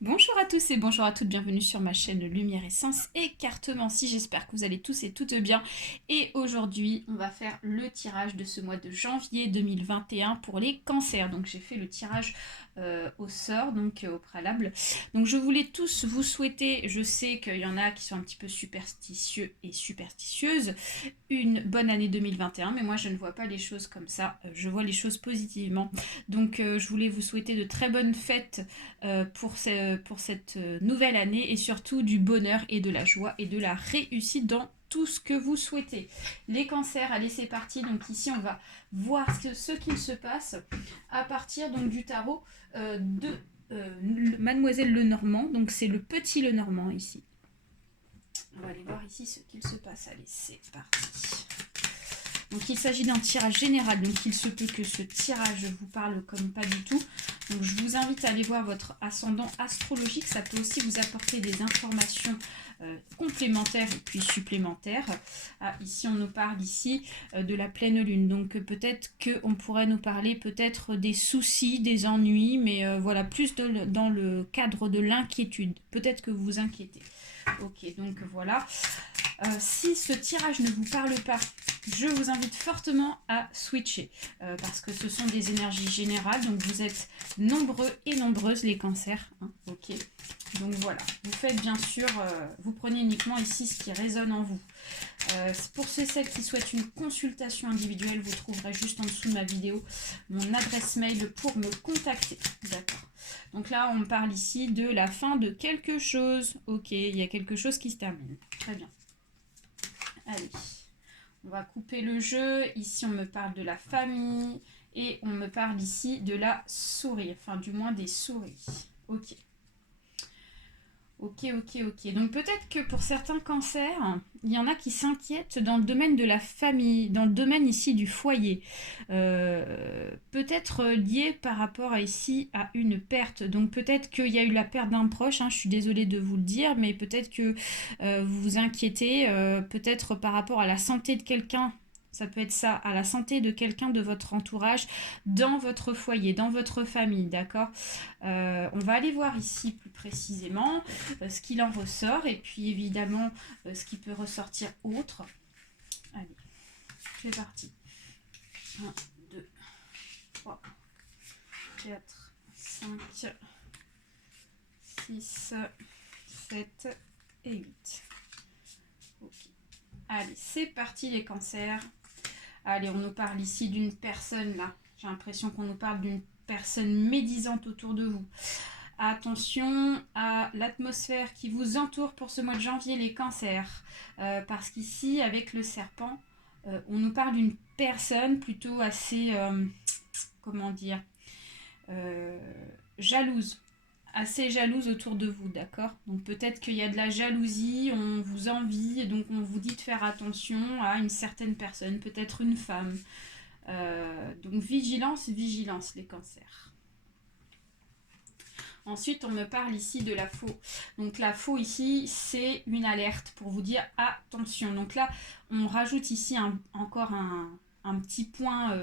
Bonjour à tous et bonjour à toutes, bienvenue sur ma chaîne Lumière Essence Écartemency. J'espère que vous allez tous et toutes bien. Et aujourd'hui, on va faire le tirage de ce mois de janvier 2021 pour les cancers. Donc j'ai fait le tirage au sort, donc au préalable. Donc je voulais tous vous souhaiter, je sais qu'il y en a qui sont un petit peu superstitieux et superstitieuses, une bonne année 2021, mais moi je ne vois pas les choses comme ça, je vois les choses positivement. Donc je voulais vous souhaiter de très bonnes fêtes pour cette nouvelle année et surtout du bonheur et de la joie et de la réussite dans tout ce que vous souhaitez. Les cancers, allez c'est parti. Donc ici on va voir ce qu'il se passe à partir donc du tarot de Mademoiselle Lenormand. Donc c'est le petit Lenormand ici. On va aller voir ici ce qu'il se passe. Allez, c'est parti. Donc il s'agit d'un tirage général, donc il se peut que ce tirage vous parle comme pas du tout. Donc je vous invite à aller voir votre ascendant astrologique, ça peut aussi vous apporter des informations complémentaires et puis supplémentaires. Ah, ici on nous parle ici de la pleine lune, donc peut-être qu'on pourrait nous parler peut-être des soucis, des ennuis, mais voilà, plus dans le cadre de l'inquiétude. Peut-être que vous vous inquiétez. Ok, donc voilà. Si ce tirage ne vous parle pas, je vous invite fortement à switcher parce que ce sont des énergies générales, donc vous êtes nombreux et nombreuses les cancers, hein, ok. Donc voilà, vous faites bien sûr, vous prenez uniquement ici ce qui résonne en vous. Pour celles qui souhaitent une consultation individuelle, vous trouverez juste en dessous de ma vidéo mon adresse mail pour me contacter, d'accord. Donc là, on parle ici de la fin de quelque chose, ok, il y a quelque chose qui se termine, très bien. Allez, on va couper le jeu. Ici, on me parle de la famille et on me parle ici de la souris, enfin du moins des souris. Ok. Ok. Donc peut-être que pour certains cancers, il y en a qui s'inquiètent dans le domaine de la famille, dans le domaine ici du foyer. Peut-être lié par rapport à ici à une perte. Donc peut-être qu'il y a eu la perte d'un proche, hein, je suis désolée de vous le dire, mais peut-être que vous vous inquiétez, peut-être par rapport à la santé de quelqu'un. Ça peut être ça, à la santé de quelqu'un de votre entourage, dans votre foyer, dans votre famille, d'accord. On va aller voir ici plus précisément ce qu'il en ressort et puis évidemment ce qui peut ressortir autre. Allez, c'est parti. 1, 2, 3, 4, 5, 6, 7 et 8. Ok. Allez, c'est parti les cancers. Allez, on nous parle ici d'une personne là. J'ai l'impression qu'on nous parle d'une personne médisante autour de vous. Attention à l'atmosphère qui vous entoure pour ce mois de janvier, les cancers. Parce qu'ici, avec le serpent, on nous parle d'une personne plutôt assez, comment dire, euh, jalouse. Assez jalouse autour de vous, d'accord. Donc peut-être qu'il y a de la jalousie, on vous envie, et donc on vous dit de faire attention à une certaine personne, peut-être une femme. Donc vigilance, vigilance, les cancers. Ensuite, on me parle ici de la faux. Donc la faux ici, c'est une alerte pour vous dire attention. Donc là, on rajoute ici encore un petit point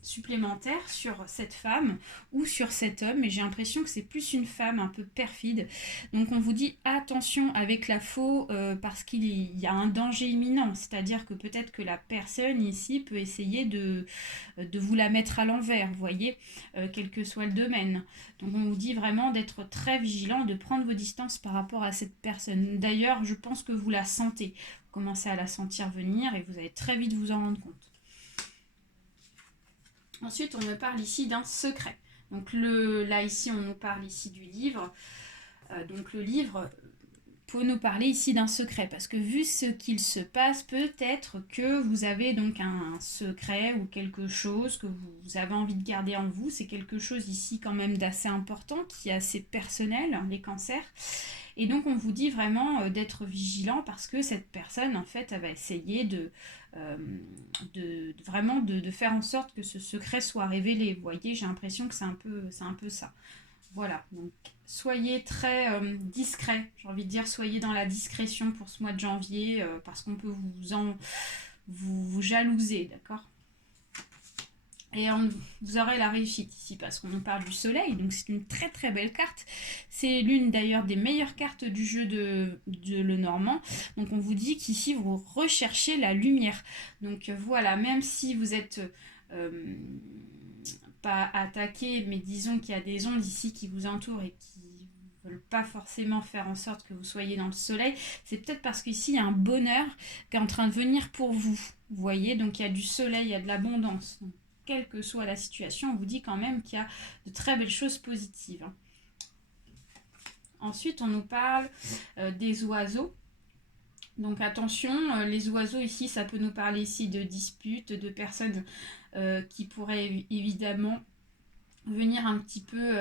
supplémentaire sur cette femme ou sur cet homme, mais j'ai l'impression que c'est plus une femme un peu perfide. Donc on vous dit attention avec la faux parce qu'il y a un danger imminent, c'est-à-dire que peut-être que la personne ici peut essayer de vous la mettre à l'envers, vous voyez, quel que soit le domaine. Donc on vous dit vraiment d'être très vigilant, de prendre vos distances par rapport à cette personne. D'ailleurs, je pense que vous la sentez. Vous commencez à la sentir venir et vous allez très vite vous en rendre compte. Ensuite, on me parle ici d'un secret. Donc là, ici, on nous parle ici du livre. Donc le livre peut nous parler ici d'un secret, parce que vu ce qu'il se passe, peut-être que vous avez donc un secret ou quelque chose que vous avez envie de garder en vous. C'est quelque chose ici quand même d'assez important, qui est assez personnel, les cancers. Et donc on vous dit vraiment d'être vigilant parce que cette personne en fait elle va essayer vraiment de faire en sorte que ce secret soit révélé. Vous voyez, j'ai l'impression que c'est un peu ça. Voilà, donc soyez très discret, j'ai envie de dire, soyez dans la discrétion pour ce mois de janvier parce qu'on peut vous jalouser, d'accord. Et vous aurez la réussite ici parce qu'on nous parle du soleil, donc c'est une très très belle carte. C'est l'une d'ailleurs des meilleures cartes du jeu de Lenormand. Donc on vous dit qu'ici vous recherchez la lumière. Donc voilà, même si vous êtes euh, pas attaqué, mais disons qu'il y a des ondes ici qui vous entourent et qui veulent pas forcément faire en sorte que vous soyez dans le soleil, c'est peut-être parce qu'ici il y a un bonheur qui est en train de venir pour vous. Vous voyez, donc il y a du soleil, il y a de l'abondance. Donc, quelle que soit la situation, on vous dit quand même qu'il y a de très belles choses positives. Ensuite, on nous parle des oiseaux. Donc attention, les oiseaux ici, ça peut nous parler ici de disputes, de personnes qui pourraient évidemment venir un petit peu,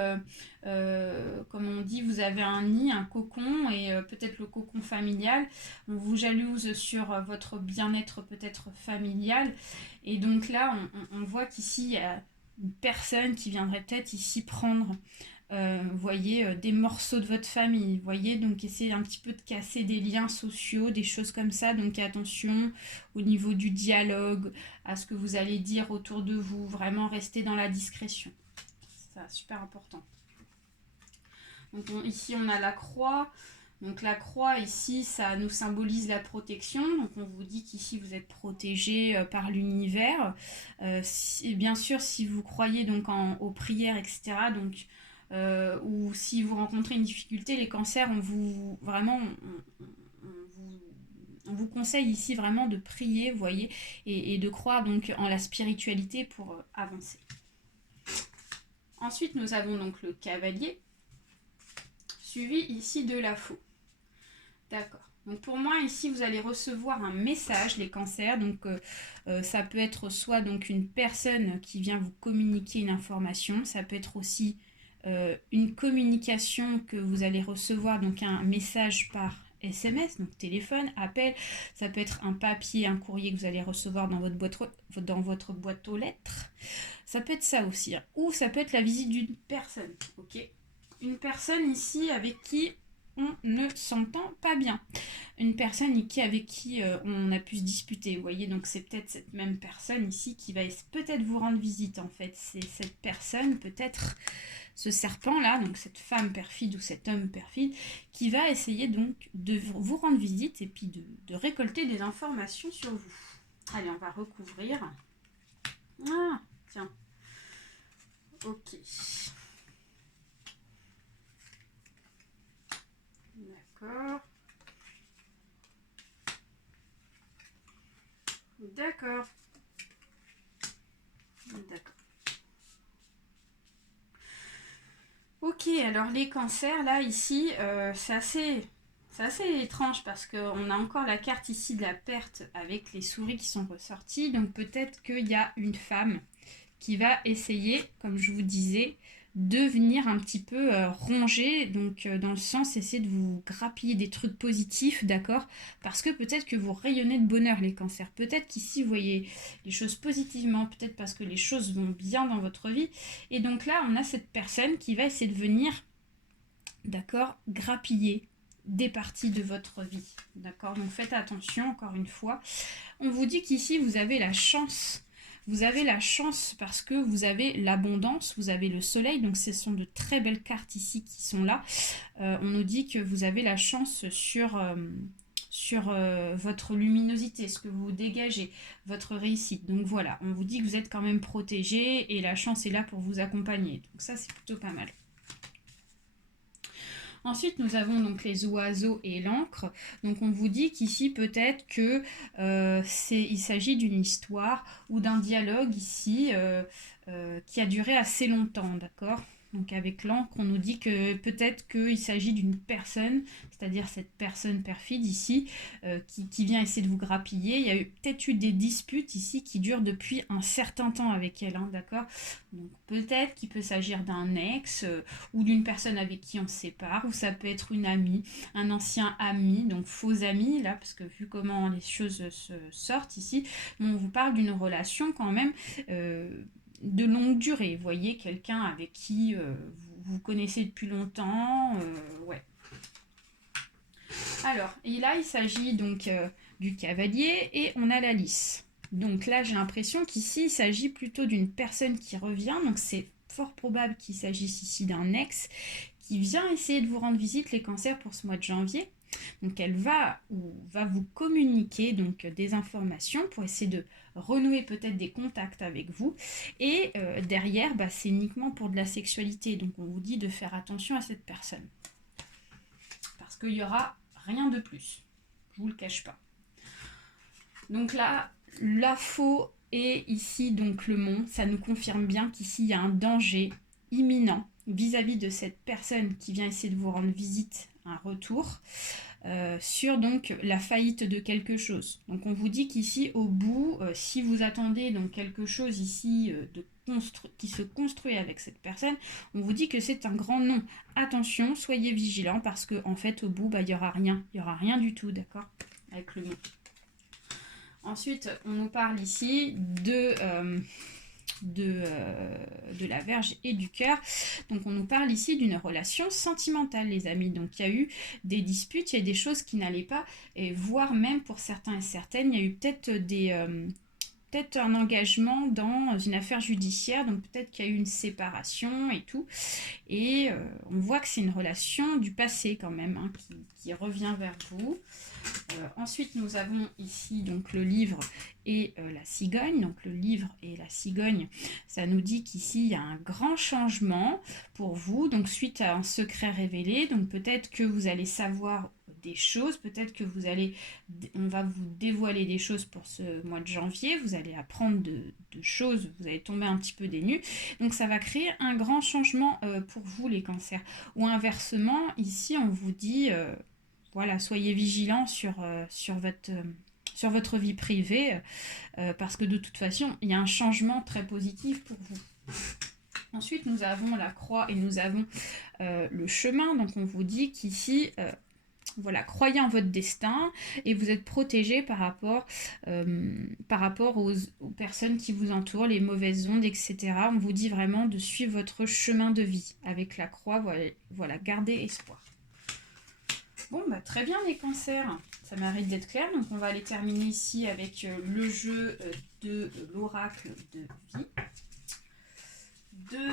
comme on dit, vous avez un nid, un cocon, et peut-être le cocon familial. On vous jalouse sur votre bien-être peut-être familial. Et donc là, on voit qu'ici, il y a une personne qui viendrait peut-être ici prendre, vous voyez, des morceaux de votre famille. Vous voyez, donc essayer un petit peu de casser des liens sociaux, des choses comme ça. Donc attention au niveau du dialogue, à ce que vous allez dire autour de vous. Vraiment rester dans la discrétion. Super important. Donc ici on a la croix. Donc la croix ici ça nous symbolise la protection. Donc on vous dit qu'ici vous êtes protégé par l'univers. Bien sûr si vous croyez donc aux prières etc. Donc ou si vous rencontrez une difficulté, les cancers on vous vraiment on vous conseille ici vraiment de prier, vous voyez, et de croire donc en la spiritualité pour avancer. Ensuite, nous avons donc le cavalier, suivi ici de la faux. D'accord. Donc pour moi, ici, vous allez recevoir un message, les cancers. Donc ça peut être soit donc une personne qui vient vous communiquer une information. Ça peut être aussi une communication que vous allez recevoir, donc un message par SMS, donc téléphone, appel. Ça peut être un papier, un courrier que vous allez recevoir dans votre boîte aux lettres. Ça peut être ça aussi. Hein. Ou ça peut être la visite d'une personne. Ok. Une personne ici avec qui on ne s'entend pas bien. Une personne avec qui on a pu se disputer. Vous voyez, donc c'est peut-être cette même personne ici qui va peut-être vous rendre visite en fait. C'est cette personne, peut-être ce serpent-là, donc cette femme perfide ou cet homme perfide, qui va essayer donc de vous rendre visite et puis de récolter des informations sur vous. Allez, on va recouvrir. Ah, tiens. Ok. D'accord. D'accord. D'accord. Ok, alors les cancers, là, ici, c'est assez étrange parce qu'on a encore la carte ici de la perte avec les souris qui sont ressorties. Donc peut-être qu'il y a une femme qui va essayer, comme je vous disais, de venir un petit peu ronger, donc dans le sens essayer de vous grappiller des trucs positifs, d'accord? Parce que peut-être que vous rayonnez de bonheur les cancers. Peut-être qu'ici vous voyez les choses positivement, peut-être parce que les choses vont bien dans votre vie. Et donc là, on a cette personne qui va essayer de venir, d'accord, grappiller des parties de votre vie, d'accord? Donc faites attention, encore une fois. On vous dit qu'ici, vous avez la chance. Vous avez la chance parce que vous avez l'abondance, vous avez le soleil, donc ce sont de très belles cartes ici qui sont là. On nous dit que vous avez la chance sur votre luminosité, ce que vous dégagez, votre réussite. Donc voilà, on vous dit que vous êtes quand même protégé et la chance est là pour vous accompagner. Donc ça, c'est plutôt pas mal. Ensuite, nous avons donc les oiseaux et l'encre. Donc on vous dit qu'ici peut-être que il s'agit d'une histoire ou d'un dialogue ici qui a duré assez longtemps, d'accord? Donc avec l'encre, on nous dit que peut-être qu'il s'agit d'une personne, c'est-à-dire cette personne perfide ici, qui vient essayer de vous grappiller. Il y a peut-être eu des disputes ici qui durent depuis un certain temps avec elle, hein, d'accord? Donc peut-être qu'il peut s'agir d'un ex ou d'une personne avec qui on se sépare, ou ça peut être une amie, un ancien ami, donc faux ami, là, parce que vu comment les choses se sortent ici, on vous parle d'une relation quand même de longue durée. Vous voyez, quelqu'un avec qui vous connaissez depuis longtemps, ouais. Alors, et là, il s'agit donc du cavalier et on a la lys. Donc là, j'ai l'impression qu'ici, il s'agit plutôt d'une personne qui revient. Donc c'est fort probable qu'il s'agisse ici d'un ex qui vient essayer de vous rendre visite, les cancers, pour ce mois de janvier. Donc elle va vous communiquer donc des informations pour essayer de renouer peut-être des contacts avec vous. Et derrière, c'est uniquement pour de la sexualité. Donc on vous dit de faire attention à cette personne. Parce qu'il n'y aura rien de plus. Je ne vous le cache pas. Donc là, la faux et ici donc le mont, ça nous confirme bien qu'ici il y a un danger imminent vis-à-vis de cette personne qui vient essayer de vous rendre visite, un retour, sur donc la faillite de quelque chose. Donc on vous dit qu'ici au bout, si vous attendez donc quelque chose ici qui se construit avec cette personne, on vous dit que c'est un grand non. Attention, soyez vigilants parce que en fait au bout, il n'y aura rien du tout, d'accord, avec le mot. Ensuite, on nous parle ici de la Vierge et du cœur. Donc on nous parle ici d'une relation sentimentale, les amis. Donc il y a eu des disputes, il y a des choses qui n'allaient pas, et voire même pour certains et certaines, il y a eu peut-être un engagement dans une affaire judiciaire, donc peut-être qu'il y a eu une séparation et tout. Et on voit que c'est une relation du passé quand même, hein, qui revient vers vous. Ensuite, nous avons ici donc le livre et la cigogne. Donc le livre et la cigogne, ça nous dit qu'ici, il y a un grand changement pour vous, donc suite à un secret révélé. Donc peut-être que vous allez savoir des choses, peut-être que on va vous dévoiler des choses pour ce mois de janvier, vous allez apprendre de choses, vous allez tomber un petit peu des nues. Donc ça va créer un grand changement pour vous, les cancers. Ou inversement, ici, on vous dit... voilà, soyez vigilants sur votre vie privée, parce que de toute façon, il y a un changement très positif pour vous. Ensuite, nous avons la croix et nous avons le chemin. Donc, on vous dit qu'ici, voilà, croyez en votre destin et vous êtes protégé par rapport aux personnes qui vous entourent, les mauvaises ondes, etc. On vous dit vraiment de suivre votre chemin de vie. Avec la croix, voilà, gardez espoir. Bon, très bien les cancers, ça mérite d'être clair. Donc on va aller terminer ici avec le jeu de l'oracle de vie de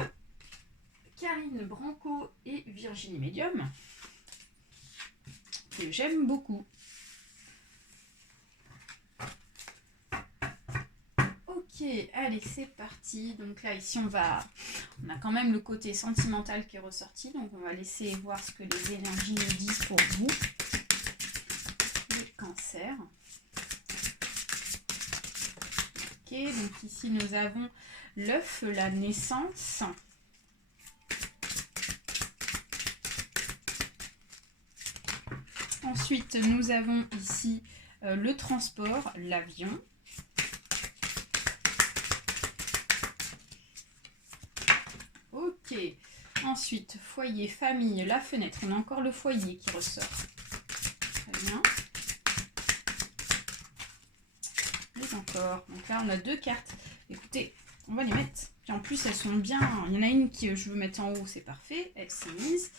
Karine Branco et Virginie Medium, que j'aime beaucoup. Ok, allez, c'est parti. Donc là, ici, on a quand même le côté sentimental qui est ressorti. Donc, on va laisser voir ce que les énergies nous disent pour vous, les cancers. Ok, donc ici, nous avons l'œuf, la naissance. Ensuite, nous avons ici le transport, l'avion. Ok. Ensuite, foyer, famille, la fenêtre. On a encore le foyer qui ressort. Très bien. Et encore. Donc là, on a 2 cartes. Écoutez, on va les mettre. Puis en plus, elles sont bien. Il y en a une que je veux mettre en haut, c'est parfait. Elle s'est mise.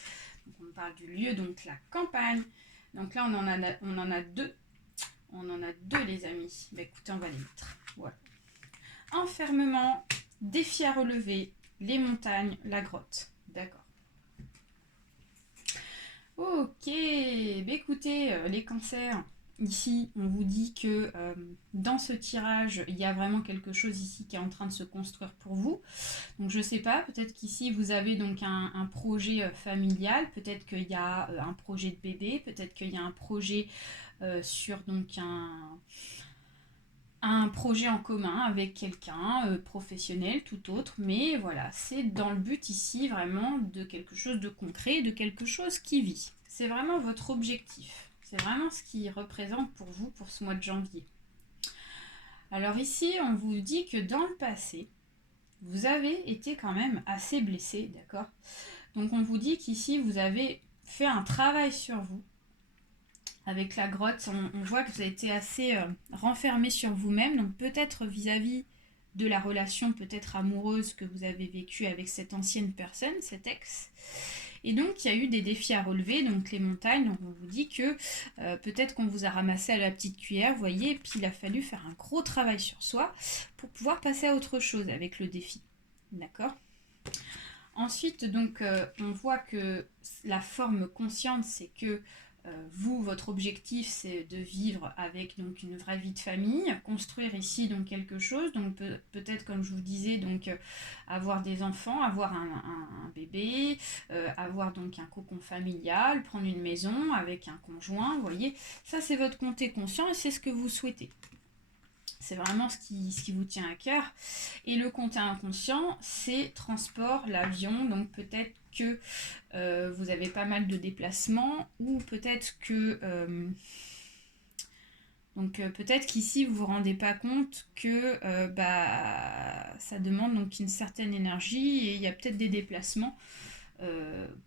Donc on parle du lieu, donc la campagne. Donc là, on en a 2. On en a 2, les amis. Écoutez, on va les mettre. Voilà. Enfermement, défi à relever, les montagnes, la grotte. D'accord. Ok. Écoutez, les cancers. Ici, on vous dit que dans ce tirage, il y a vraiment quelque chose ici qui est en train de se construire pour vous. Donc, je ne sais pas, peut-être qu'ici, vous avez donc un projet familial, peut-être qu'il y a un projet de bébé, peut-être qu'il y a un projet sur donc un projet en commun avec quelqu'un, professionnel, tout autre. Mais voilà, c'est dans le but ici vraiment de quelque chose de concret, de quelque chose qui vit. C'est vraiment votre objectif. C'est vraiment ce qui représente pour vous pour ce mois de janvier. Alors ici, on vous dit que dans le passé, vous avez été quand même assez blessé, d'accord ? Donc on vous dit qu'ici, vous avez fait un travail sur vous. Avec la grotte, on voit que vous avez été assez renfermé sur vous-même. Donc peut-être vis-à-vis de la relation peut-être amoureuse que vous avez vécue avec cette ancienne personne, cet ex. Et donc, il y a eu des défis à relever, donc les montagnes, donc on vous dit que peut-être qu'on vous a ramassé à la petite cuillère, vous voyez, et puis il a fallu faire un gros travail sur soi pour pouvoir passer à autre chose avec le défi. D'accord ? Ensuite, donc, on voit que la forme consciente, c'est que vous, votre objectif, c'est de vivre avec donc une vraie vie de famille, construire ici donc quelque chose, donc peut-être comme je vous disais, donc avoir des enfants, avoir un bébé, avoir donc un cocon familial, prendre une maison avec un conjoint, vous voyez, ça c'est votre comté conscient et c'est ce que vous souhaitez. C'est vraiment ce qui vous tient à cœur. Et le comté inconscient, c'est transport, l'avion. Donc peut-être que vous avez pas mal de déplacements ou peut-être que... peut-être qu'ici vous vous rendez pas compte que ça demande donc une certaine énergie et il y a peut-être des déplacements.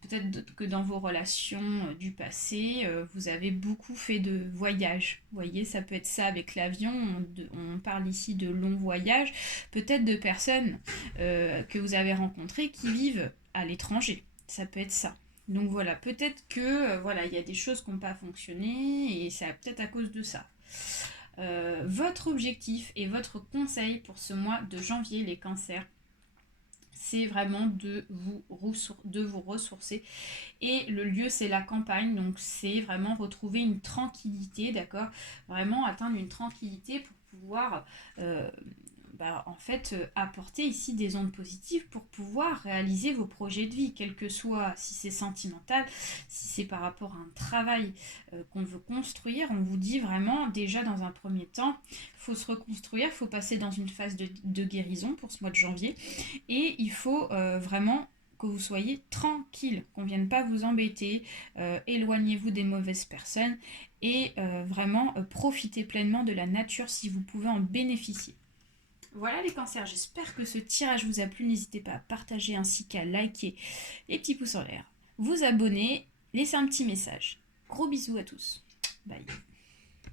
Peut-être que dans vos relations du passé, vous avez beaucoup fait de voyages. Vous voyez, ça peut être ça avec l'avion. On parle ici de longs voyages. Peut-être de personnes que vous avez rencontrées qui vivent à l'étranger. Ça peut être ça. Donc voilà, peut-être que voilà, il y a des choses qui n'ont pas fonctionné et c'est peut-être à cause de ça. Votre objectif et votre conseil pour ce mois de janvier, les cancers, c'est vraiment de vous ressourcer. Et le lieu, c'est la campagne, donc c'est vraiment retrouver une tranquillité, d'accord ? Vraiment atteindre une tranquillité pour pouvoir apporter ici des ondes positives pour pouvoir réaliser vos projets de vie, quel que soit, si c'est sentimental, si c'est par rapport à un travail qu'on veut construire. On vous dit vraiment, déjà dans un premier temps, il faut se reconstruire, il faut passer dans une phase de guérison pour ce mois de janvier, et il faut vraiment que vous soyez tranquille, qu'on ne vienne pas vous embêter, éloignez-vous des mauvaises personnes, et vraiment profitez pleinement de la nature si vous pouvez en bénéficier. Voilà les cancers, j'espère que ce tirage vous a plu. N'hésitez pas à partager ainsi qu'à liker, les petits pouces en l'air, vous abonner, laisser un petit message. Gros bisous à tous. Bye.